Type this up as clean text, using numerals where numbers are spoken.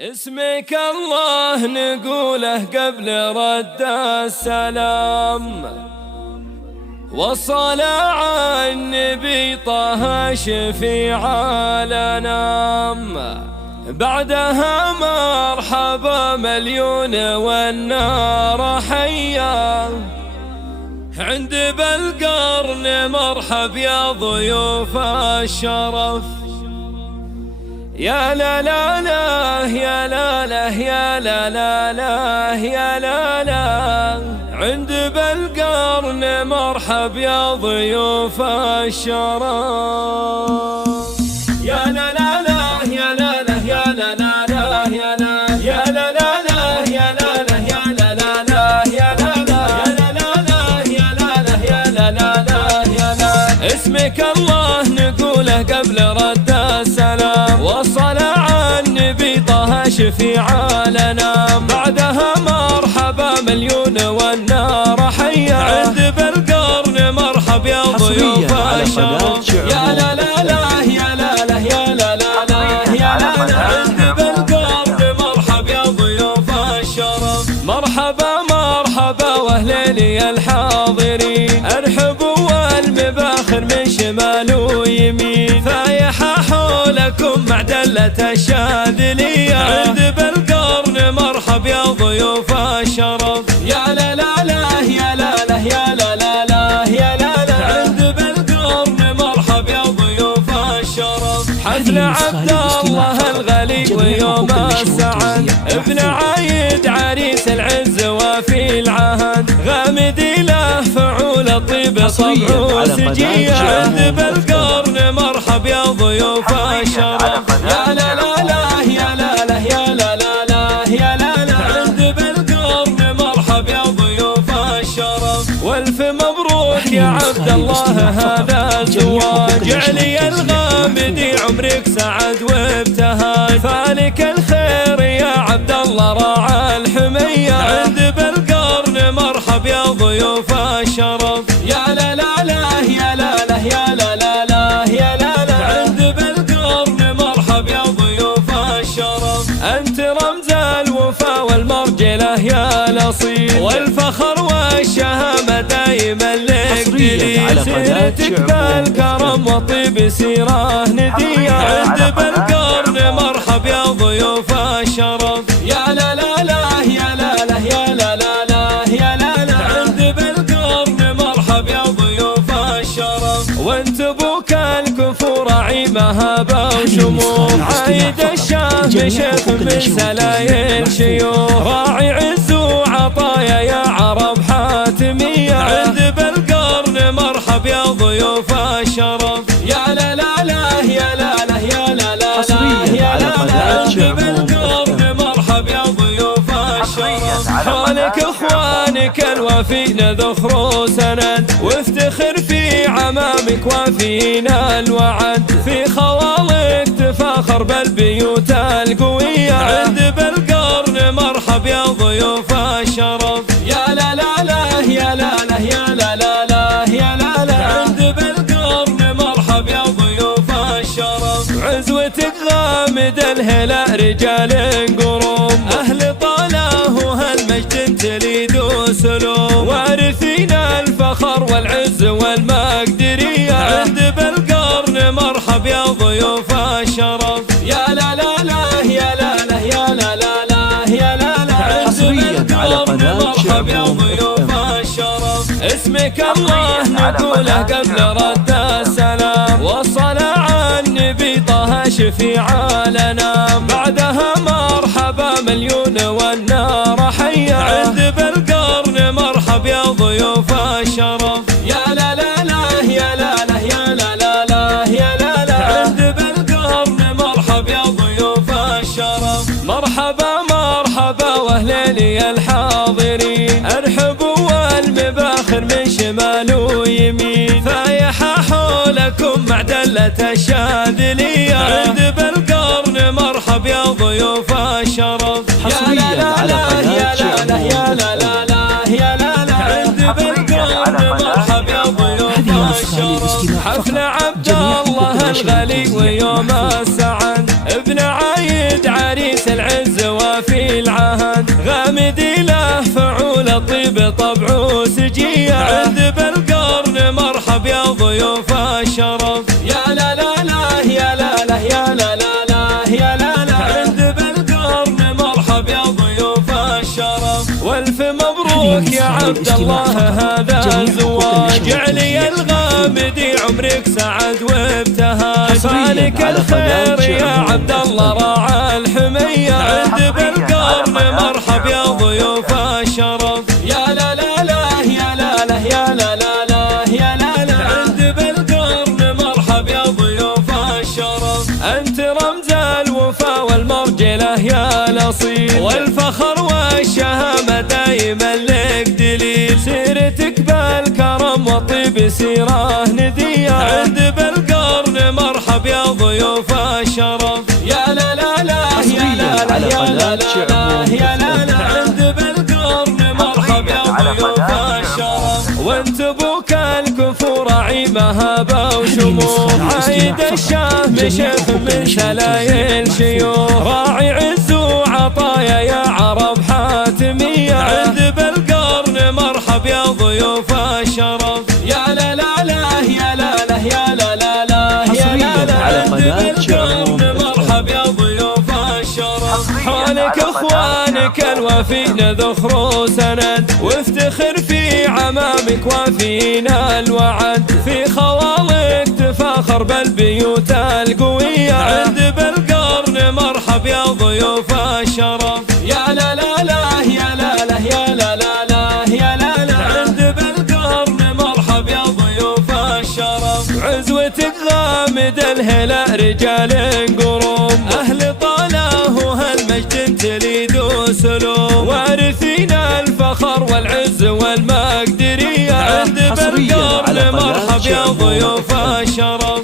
اسمك الله نقوله قبل رد السلام، والصلاة على النبي طه شفيع الأنام، بعدها مرحبا مليون والنار حيا، عند بالقرن مرحب يا ضيوف الشرف. يا لا لا لا يا لا لا يا لا لا لا يا لا لا، عند بالقرن مرحب يا ضيوف الشرف. يا لا لا لا يا لا لا يا لا لا لا يا لا يا لا لا لا يا لا لا يا لا لا لا يا لا لا يا لا لا يا لا لا لا يا لا. اسمك الله نقوله قبل رد السلام، والصلاة على النبي طه شفيع الأنام، بعدها مرحبا مليون والنار حيا، عند بالقرن مرحب يا ضيوف الشرف. يا لا لا لا يا لا لا يا لا لا لا يا لا لا، عند بالقرن مرحب يا ضيوف الشرف. مرحبا مرحبا واهليني الحاضرين، ارحبوا والمباخر من شمال ويمين، فايحة حولكم مع دلة الشاذلية، عند بالقرن مرحب يا ضيوف الشرف. يا لا لا لا يا لا لا يا لا لا لا يا لا لا، عند بالقرن مرحب يا ضيوف الشرف. حفل عبد الله الغلي ويوم السعد، ابن عايد عريس العز وفي العهد، غامدي له فعول الطيب صبع سجية، عند بالقرن مرحب يا ضيوف الشرف. يا لا لا لا يا لا لا يا لا لا لا يا لا لا، عند بالقرن مرحب يا ضيوف الشرف. والف مبروك يا عبد الله هذا الزواج، علي الغامدي عمرك سعد وابتهاج، فالك الخير يا عبد الله راعى الحمية، عند بالقرن مرحب يا ضيوف الشرف. يا لا لا لا يا لا لا يا لا لا لا يا لا لا، عند بالقرن مرحب يا ضيوف الشرف. انت رمز الوفا والمرجله يا الاصيل، والفخر والشهامه دايما لك دليل، سيرتك بالكرم والطيب سيره نديه، عند بالقرن مرحب يا ضيوف الشرف. يا لا لا لا يا لا لا يا لا لا لا يا لا لا، عند بالقرن مرحب يا ضيوف الشرف. وانت ابوك الكفور عيمها وشموخ، عايد الشام شيخ من سلايل شيوخ، راعي عز وعطايا يا عرب حاتمية، عند بالقرن مرحب يا ضيوف الشرف. يا لا لا لا يا لا لا يا لا لا لا يا لا لا، عند بالقرن مرحب يا ضيوف الشرف. حولك اخوانك الوفين ذخر وسند، وافتخر في عمامك وفينا الوعد، في خوالك تفاخر بالبيوت القوية، عند بالقرن مرحب يا ضيوف الشرف. يا لا لا لا يا لا لا يا لا لا لا يا لا لا، عند بالقرن مرحب يا ضيوف الشرف. عزوتك غامد الهلا رجال قروم، اهل طاله وهالمجد تليد وسلوم، وارثين الفخر والعز والمقدرية، عند بالقرن مرحب يا ضيوف الشرف. يا لا لا لا يا لا لا يا لا لا لا يا لا لا، عند بالقرن مرحب يا ضيوف الشرف. اسمك الله نقوله قبل رد السلام، والصلاة على النبي طه شفيع الأنام، بعدها مرحبا مليون والنار حيا، عند بالقرن مرحب يا ضيوف الشرف. يا لا لا لا يا لا لا يا لا لا لا يا لا لا، عند بالقرن مرحب يا ضيوف الشرف. مرحبا مرحبا واهليني الحاضرين، ارحبوا والمباخر من شمال ويمين، فايحة حولكم مع دلة الشاذلية، عند بالقرن مرحب يا ضيوف الشرف. يا لا لا لا يا لا لا يا لا لا لا يا لا لا، عند بالقرن مرحب يا ضيوف الشرف. حفل عبد الله الغلي ويوم السعد، ابن عايد عريس عيش العز وفي العهد، غامدي له فعول الطيب طبعه سجية، عند بالقرن مرحب يا ضيوف الشرف. يا لا لا لا يا لا لا يا لا لا لا يا لا لا، عند بالقرن مرحب يا ضيوف الشرف. والف مبروك يا عبد الله هذا الزواج، علي الغامدي عمرك سعد وابتهاج، فالك الخير يا عبد الله راعى الحمية، عند بالقرن مرحب يا ضيوف الشرف. يا لا لا لا يا لا لا يا لا لا لا يا لا لا، عند بالقرن مرحب يا ضيوف الشرف. انت رمز الوفا والمرجله يا الاصيل، والفخر والشهامه دايما لك دليل، سيرتك بالكرم والطيب سيره نديه، عند بالقرن مرحب يا ضيوف الشرف. يا لا لا لا يا لا لا يا لا لا يا لا لا، عند بالقرن مرحب يا ضيوف الشرف. وانت ابوك الكفور عيمها وشموخ، عايد الشام شيخ من سلايل شيوخ، راعي عز وعطايا يا عرب حاتمية، عند بالقرن مرحب يا ضيوف الشرف. يا لا لا لا يا لا لا يا لا لا لا يا لا لا، عند بالقرن مرحب يا ضيوف الشرف. حولك اخوانك الوفين ذخر وسند، وافتخر في عمامك وفينا الوعد، في خوالك تفاخر بالبيوت القوية، عند بالقرن مرحب يا ضيوف الشرف. يا لا لا لا يا لا لا يا لا لا لا يا لا لا، عند بالقرن مرحب يا ضيوف الشرف. عزوتك غامد الهلا رجال قروم، أهل طاله وهالمجد تليد سلوم، وارثين الفخر والعز والمقدرية، عند بالقرن مرحب يا ضيوف الشرف.